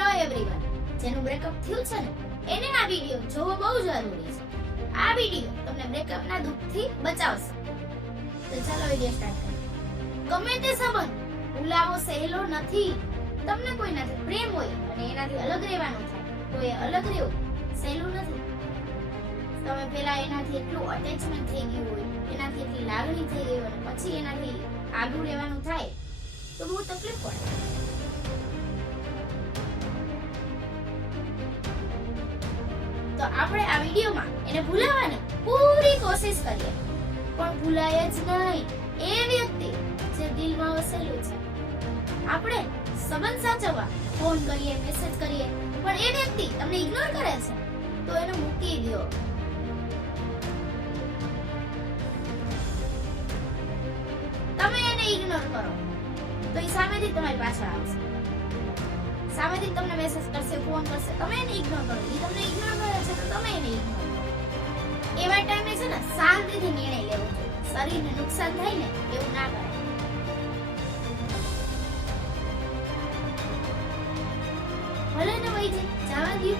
Hello everyone જેનું breakup થયું છે ને, એને આ વિડિયો જોવો બહુ જરૂરી છે. આ વિડિયો તમને બ્રેકઅપના દુઃખથી બચાવશે. તો ચાલો વિડિયો સ્ટાર્ટ કરીએ. ગમે તે સંબંધ ભૂલાવો સહેલો નથી. તમને કોઈનાથી પ્રેમ હોય અને એનાથી અલગ રહેવાનું થાય, તો એ અલગ રહેવું સહેલું નથી. તમે પેલા એનાથી એટલું અટેચમેન્ટ થઈ ગયું હોય, એનાથી એટલી લાગણી થઈ ગઈ હોય પછી એનાથી આગળ રહેવાનું થાય, તો બહુ તકલીફ પડે. તો આપણે આ વિડીયોમાં એને ભૂલાવવાની પૂરી કોશિશ કરીએ. પણ ભૂલાય જ નહીં એ વ્યક્તિ જે દિલમાં વસેલું છે. આપણે સંબંધ સાચવવા ફોન કરીએ મેસેજ કરીએ, પણ એ વ્યક્તિ તમને ઇગ્નોર કરે છે, તો એને મૂકી દો. તમે એને ઇગ્નોર કરો. તો એ સામેથી તમારી પાછળ આવશે. સામેથી તમને મેસેજ કરશે ફોન કરશે. તમે એને ઇગ્નોર કરો. એ તમને ઇગ્નોર કરે છે તો તમે એને ઇગ્નોર કરો. એવા ટાઈમે છે ને, શાંતિથી નિર્ણય લેવો જોઈએ. શરીરને નુકસાન થાય ને, એવું ના કરે ભલે ને વહી જાય, જવા દ્યો.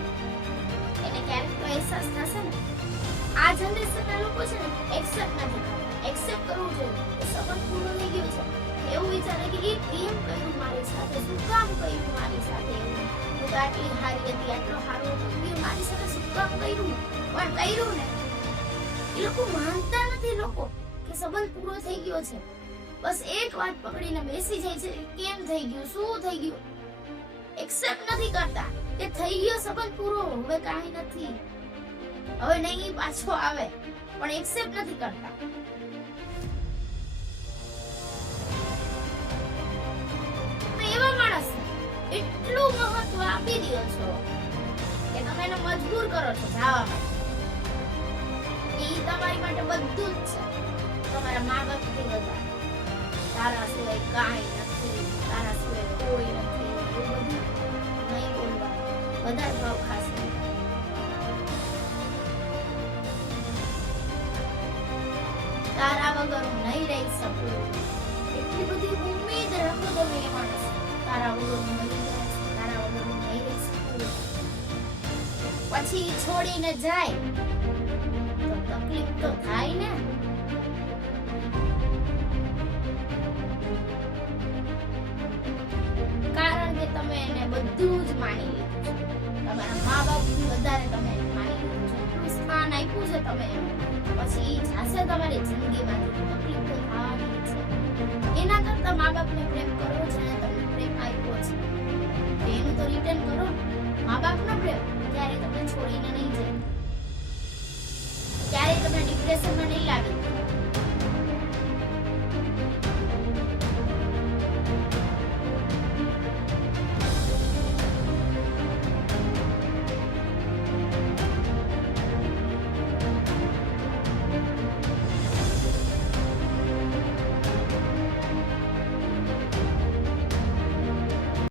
એને ક્યારેક તો અહેસાસ થશે ને. આ જનરેશનના લોકો છે ને એક્સેપ્ટ નથી એક્સેપ્ટ કરવું જોઈએ. કે સંબંધ પૂરો થઈ ગયો છે. એવું વિચારે કે એ આટલી હારી હતી, આટલો હતો. એ મારી સાથે શું કામ કર્યું, પણ કર્યું ને એ લોકો માનતા નથી લોકો કે સંબંધ પૂરો થઈ ગયો છે. બસ એક વાત પકડીને બેસી જાય છે કેમ થઈ ગયું, શું થઈ ગયું? એક્સેપ્ટ નથી કરતા કે થઈ ગયો સંબંધ પૂરો, હવે કાંઈ નથી. હવે નહીં, પાછો આવે. પણ એક્સેપ્ટ નથી કરતા. આપી દો છો કે તમે એને મજબૂર કરો છો જવા માટે. એ તમારી માટે બધું જ છે. તમારા મા બાપથી વધારે. તારા સિવાય કાંઈ નથી, તારા સિવાય કોઈ નથી, એવું નહીં બોલવા વધારે ભાવ ખાસ તારા વગર હું નહીં રહી શકું. એટલી બધી ઉમેદ રાખો તમે એ માણસ તારા વગર પછી છોડીને જાય. તો તકલીફ તો થાય ને. કારણ કે તમે એને બધું જ માની લીધું તમારા મા બાપ વધારે તમે માની લીધું છે. સ્થાન આપ્યું છે તમે પછી એ જાશે તમારી જિંદગીમાંથી. તકલીફ તો થવાની છે. એના કરતાં મા બાપને પ્રેમ કરવો છે અને તમને પ્રેમ આપ્યો છે. એનું તો રિટર્ન કરો. મા બાપનો પ્રેમ ત્યારે